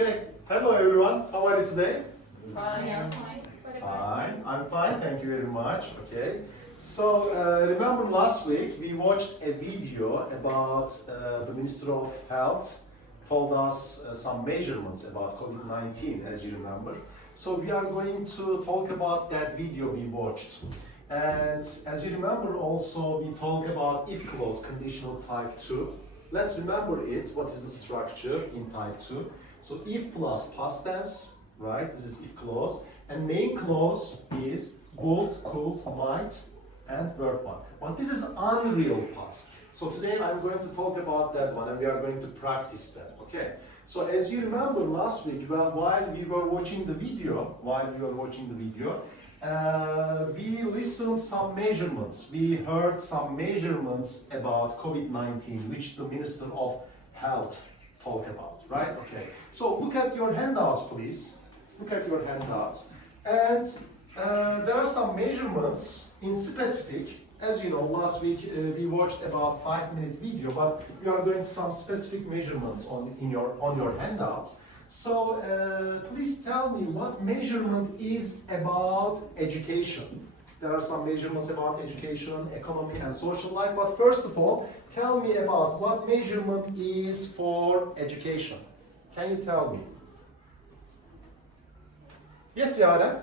Okay, hello everyone. How are you today? Fine. Fine. I'm fine. Thank you very much. Okay. So remember last week we watched a video about the Minister of Health told us some measurements about COVID-19, as you remember. So we are going to talk about that video we watched. And as you remember also we talked about if clause conditional type 2. Let's remember it. What is the structure in type 2? So if plus past tense, right? This is if clause. And main clause is would, could, might, and verb one. But this is unreal past. So today I'm going to talk about that one and we are going to practice that, okay? So as you remember last week, while we were watching the video, we listened some measurements. We heard some measurements about COVID-19, which the Minister of Health talked about, right? Okay. So look at your handouts, please. Look at your handouts. And there are some measurements in specific. As you know, last week we watched about 5-minute video, but we are going some specific measurements on your handouts. So please tell me what measurement is about education. There are some measurements about education, economy, and social life. But first of all, tell me about what measurement is for education. Can you tell me? Yes, Yara?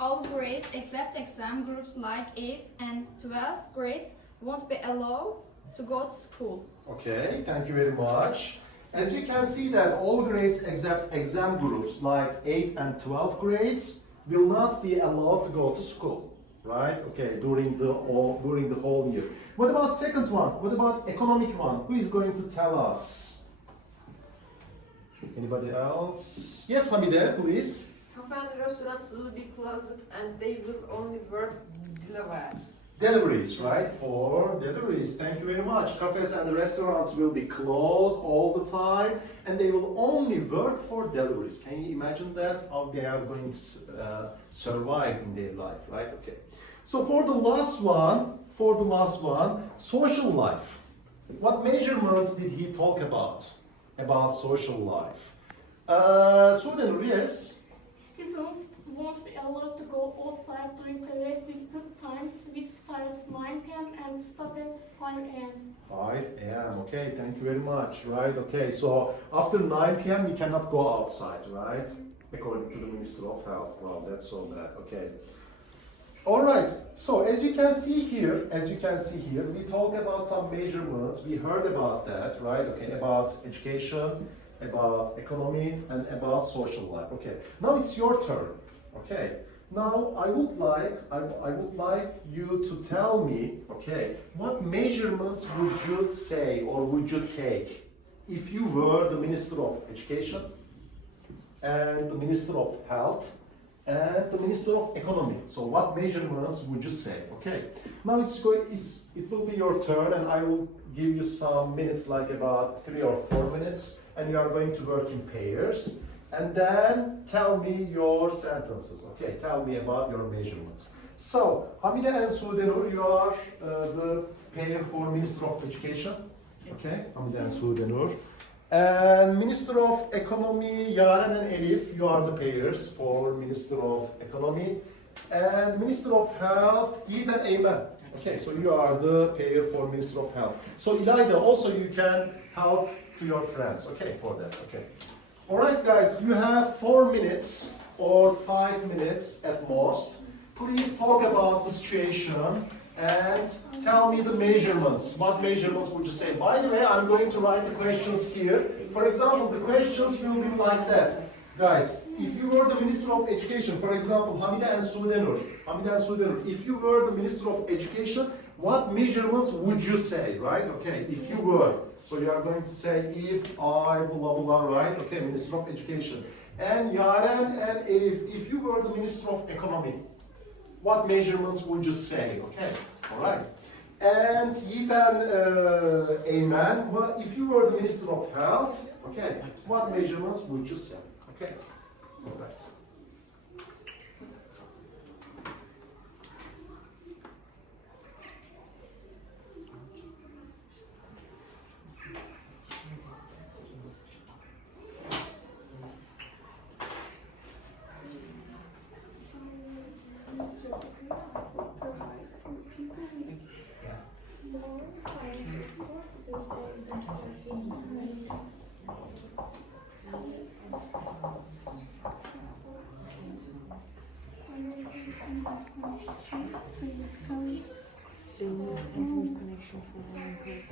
All grades except exam groups like 8th and 12th grades won't be allowed to go to school. Okay, thank you very much. As you can see that all grades except exam groups like 8th and 12th grades will not be allowed to go to school, right? Okay, during the whole year. What about second one? What about economic one? Who is going to tell us? Anybody else? Yes, Hamide, please. Cafe and restaurants will be closed and they will only work deliveries. Deliveries, right? For deliveries. Thank you very much. Cafes and restaurants will be closed all the time and they will only work for deliveries. Can you imagine that? How they are going to survive in their life, right? Okay. So for the last one, social life. What measurements did he talk about social life? Sudan, yes? Citizens won't be allowed to go outside during the restricted times, which start at 9 p.m. and stop at 5 a.m. 5 a.m. Okay, thank you very much. Right, okay, so after 9 p.m. you cannot go outside, right? According to the Minister of Health. Wow, that's so bad. Okay. All right, so as you can see here, we talk about some measurements. We heard about that, right? Okay, about education, about economy, and about social life. Okay, now it's your turn. Okay, now I would like you to tell me, okay, what measurements would you say or would you take if you were the Minister of Education and the Minister of Health and the Minister of Economy? So what measurements would you say? Okay, now it will be your turn and I will give you some minutes, like about 3 or 4 minutes, and you are going to work in pairs. And then tell me your sentences, okay? Tell me about your measurements. So, Hamide and Sudenur, you are the pair for Minister of Education, okay? Hamide and Sudenur. And Minister of Economy, Yaren and Elif, you are the pairs for Minister of Economy. And Minister of Health, Yiğit and Eymen. Okay, so you are the pair for Minister of Health. So Ilayda, also you can help to your friends, okay, for that, okay. All right, guys, you have 4 minutes or 5 minutes at most. Please talk about the situation and tell me the measurements. What measurements would you say? By the way, I'm going to write the questions here. For example, the questions will be like that. Guys, if you were the Minister of Education, for example, Hamide and Sudenur, if you were the Minister of Education, what measurements would you say, right? Okay, if you were. So you are going to say, if I, blah, blah, right? Okay, Minister of Education. And Yaren and Elif, if you were the Minister of Economy, what measurements would you say? Okay, all right. And Yiğit and Eymen, well, if you were the Minister of Health, okay, what measurements would you say? Okay, all right. provide people with more financial support So you need internet connection for online class.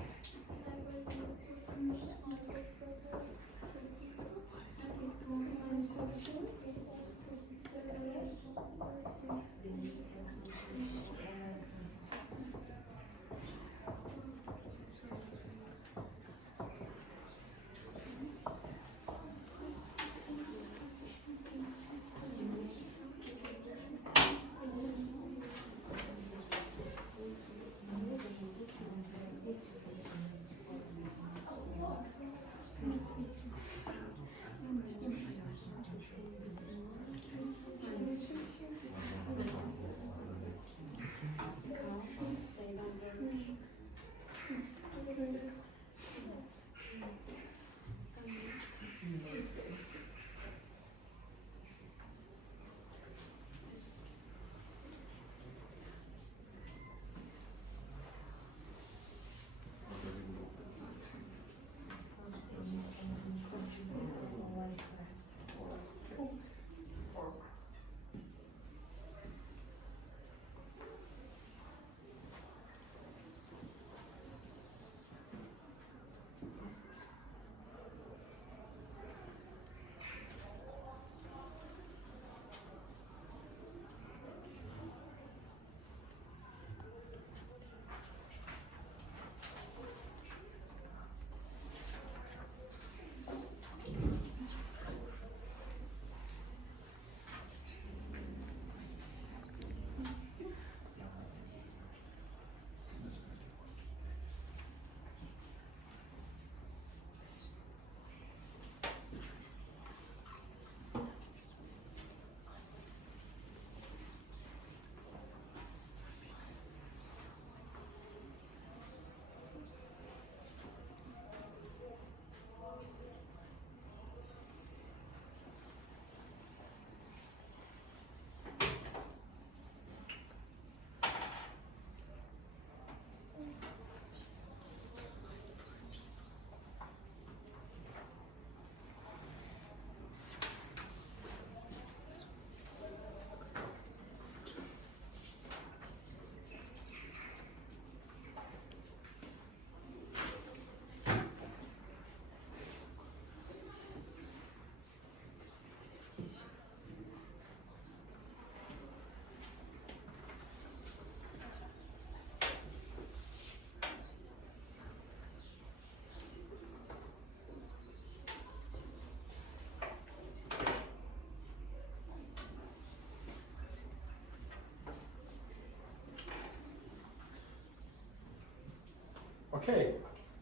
Okay,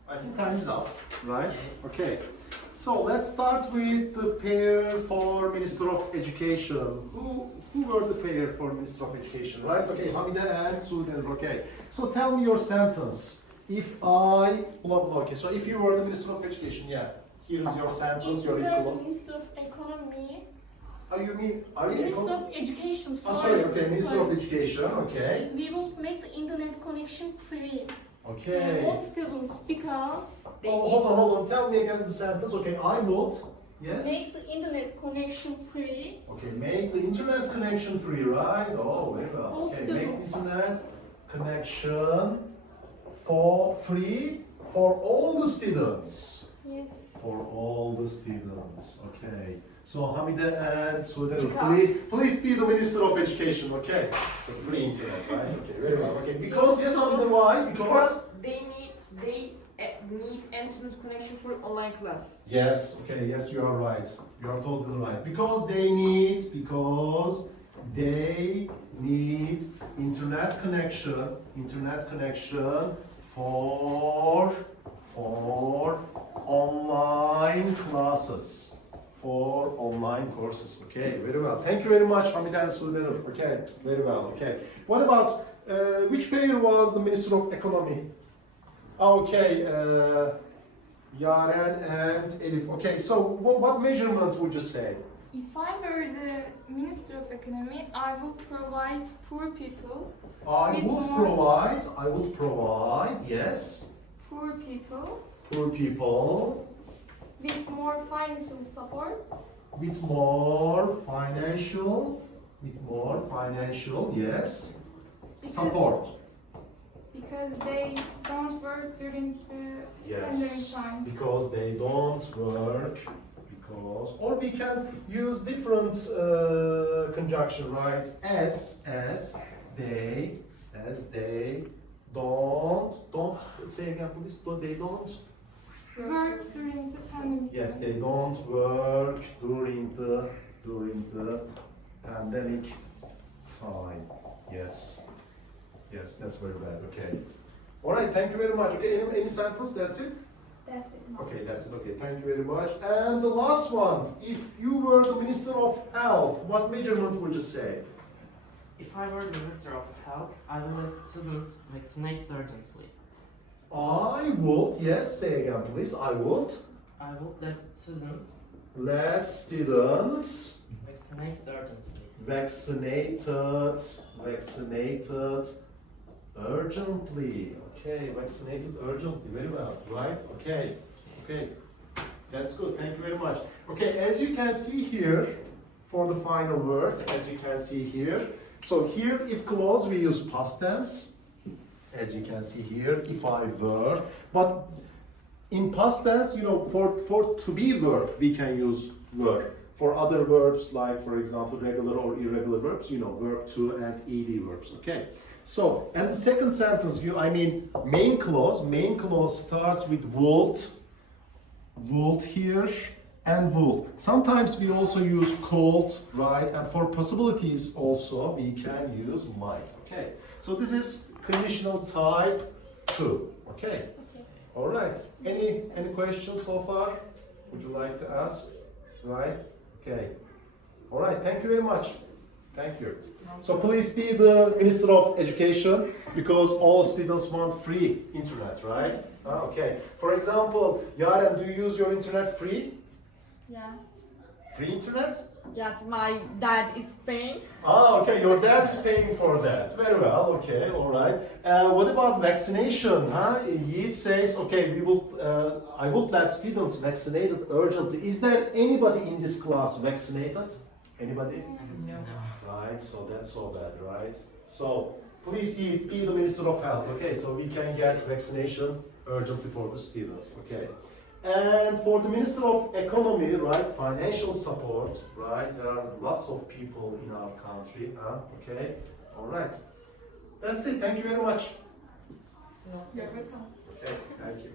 I think time is up, right? Okay, so let's start with the pair for Minister of Education. Who were the pair for Minister of Education, right? Okay, Hamida and Sudan, okay. So tell me your sentence. If I, blah, blah, okay, so if you were the Minister of Education, yeah, here's your sentence, If your you are equivalent. the Minister of Economy, Oh, you mean, are you Minister of Education, Oh, sorry, okay, Minister of Education, okay. We will make the internet connection free. Okay. All students, because they Oh, hold on, tell me again the sentence, okay, I would, yes? make the internet connection free. Okay, make the internet connection free, right? Oh, very well. All Okay, make the students. internet connection for free for all the students. Yes. For all the students. Okay. So Hamida and Sudan, Because- please be the Minister of Education. Okay. So free internet, right? Okay, very well. Okay. Because yes, Hamida, why? Because they need internet connection for online class. yes. Okay. Yes, you are right. You are totally right. Because they need internet connection for online classes, for online courses. Okay, very well. Thank you very much, Hamid and Sudan. Okay, very well. Okay. What about which pair was the Minister of Economy? Okay, Yaren and Elif. Okay, so what measurement would you say? If I were the Minister of Economy, I will provide poor people, I With would more- provide, yes, poor people poor people with more financial support with more financial, yes, Because- support. because they don't work during the pandemic Yes, time. because they don't work, or we can use different conjunction, right? As they don't say again, please. They don't. Work during the pandemic Yes, time. they don't work during the pandemic time. Yes, that's very bad. Okay. All right. Thank you very much. Okay. Any sentence? That's it. That's it. Okay, that's it. Okay, thank you very much. And the last one, if you were the Minister of Health, what measurement would you say? If I were the Minister of Health, I will let students vaccinate urgently. I would, yes, say again, please. I would I will let students let students vaccinate urgently. vaccinated urgently. Okay, vaccinated urgently. Very well, right? Okay, okay. That's good. Thank you very much. Okay, as you can see here, for the final words, as you can see here. So here, if clause, we use past tense. As you can see here, if I were. But in past tense, you know, for to be verb, we can use were. For other verbs, like for example, regular or irregular verbs, you know, verb to and ed verbs. Okay. So, and the second sentence, main clause starts with would here, and would. Sometimes we also use could, right? And for possibilities also, we can use might. Okay. So this is conditional type 2. Okay. Okay. All right. Any questions so far? Would you like to ask? Right? Okay. All right. Thank you very much. Thank you. So please be the Minister of Education, because all students want free internet, right? Okay. For example, Yaren, do you use your internet free? Yeah. Free internet? Yes, my dad is paying. Okay. Your dad is paying for that. Very well. Okay. All right. What about vaccination? It says, okay, I would let students vaccinated urgently. Is there anybody in this class vaccinated? Anybody? No. Right, so that's all that, right? So please be the Minister of Health, okay? So we can get vaccination urgently for the students, okay? And for the Minister of Economy, right, financial support, right? There are lots of people in our country, okay? All right. That's it. Thank you very much. You're welcome. Okay, thank you.